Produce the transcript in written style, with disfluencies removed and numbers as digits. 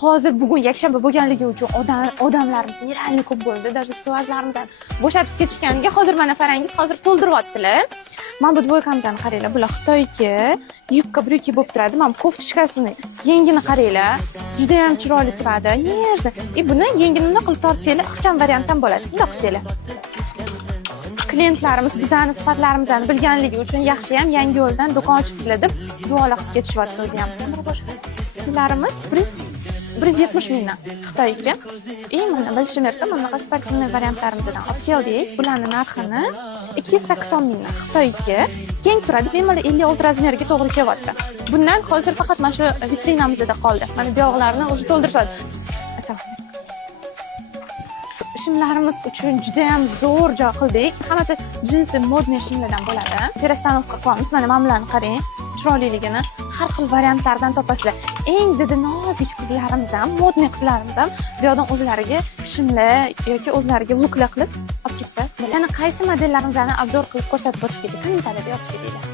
hozir bugun yakshanba bo'lganligi uchun odamlarimiz nerealniy ko'p bo'ldi. Даже stolajlarimizni bo'shatib ketishganiga hozir mana qarangiz, hozir to'ldiryaptilar. Mana bu dvoykamizani qaranglar, bular Xitoyga yubka bryuki bo'lib turadi. Mana koftochkasini yengini qaranglar. Juda ham chiroyli turadi. Nежно. Buni yengini bunday qilib tortsanglar, ixcham variant ham bo'ladi. Bunday qilsanglar. Klientlarimiz bizani sifatlarimizni bilganligi uchun yaxshi ham yangi yo'ldan do'kon ochibsizlar deb duolar qilib ketishyapti o'zi ham. Pullarimiz 170 mingdan Xitoyga. Mana bilishim kerak, mana bunaqa sportivniy variantlarimizdan olib keldik. Bularning narxini 280 mingdan Xitoyga. Keng turadi, bemalol 56 razmeriga to'g'ri kelyapti. Bundan hozir faqat mana shu vitrinamizda qoldi. Mana bu yoqlarni o'zi to'ldirishadi. Shimlarimiz uchun juda ham zo'r joy qildik. Hammasi jinsi modniy shimlardan bo'ladi. Перестановка qilamiz. Mana bularni qarang, chiroyliligini har xil variantlardan topasizlar. Eng didi nozik qizlarimiz ham, modniy qizlarimiz ham bu yerdan o'zlariga shimlar yoki o'zlariga luklar qilib olib ketsa. Yana qaysi modelllarimizni obzor qilib ko'rsatib o'tib ketdik. Kommentariyada yozib ketinglar.